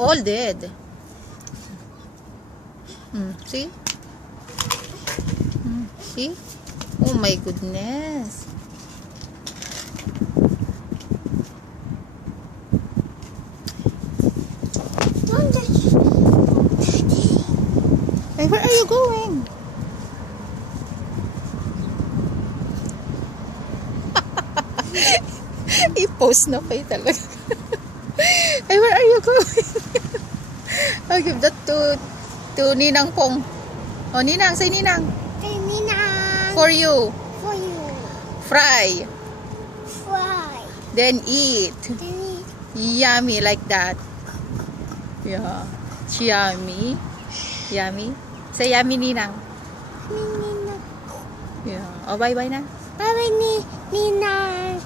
all dead. See? See? Oh my goodness. Hey, where are you going? I-post na pa talaga. Hey, where are you going? I'll give that to Ninang Pong. Oh, Ninang, say Ninang. Hey, Ninang. For you. For you. Fry. Fry. Then eat. Then eat. Yummy like that. Yeah. It's yummy. Yummy. Say yummy, Ninang. Ninang. Yeah. Oh, bye-bye na. Bye-bye, Ninang.